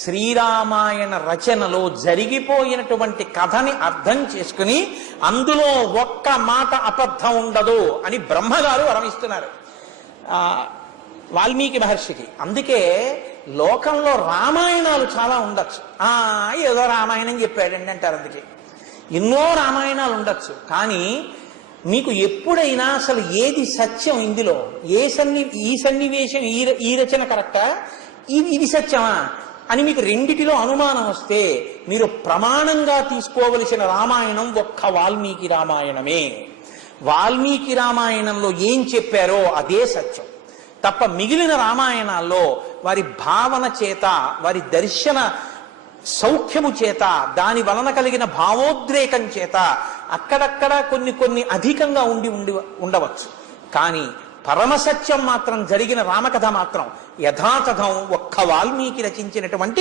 శ్రీరామాయణ రచనలో జరిగిపోయినటువంటి కథని అర్థం చేసుకుని అందులో ఒక్క మాట అబద్ధం ఉండదు అని బ్రహ్మగారు వరమిస్తున్నారు వాల్మీకి మహర్షికి. అందుకే లోకంలో రామాయణాలు చాలా ఉండొచ్చు. ఏదో రామాయణం చెప్పాడండి అంటారు. అందుకే ఎన్నో రామాయణాలు ఉండొచ్చు. కానీ మీకు ఎప్పుడైనా అసలు ఏది సత్యం, ఇందులో ఈ సన్నివేశం ఈ రచన కరెక్టా, ఇది సత్యమా అని మీకు రెండిటిలో అనుమానం వస్తే మీరు ప్రమాణంగా తీసుకోవలసిన రామాయణం ఒక్క వాల్మీకి రామాయణమే. వాల్మీకి రామాయణంలో ఏం చెప్పారో అదే సత్యం తప్ప మిగిలిన రామాయణాల్లో వారి భావన చేత, వారి దర్శన సౌఖ్యము చేత, దాని వలన కలిగిన భావోద్రేకం చేత అక్కడక్కడ కొన్ని అధికంగా ఉండవచ్చు. కానీ పరమసత్యం మాత్రం జరిగిన రామకథ మాత్రం యథాతథం ఒక్క వాల్మీకి రచించినటువంటి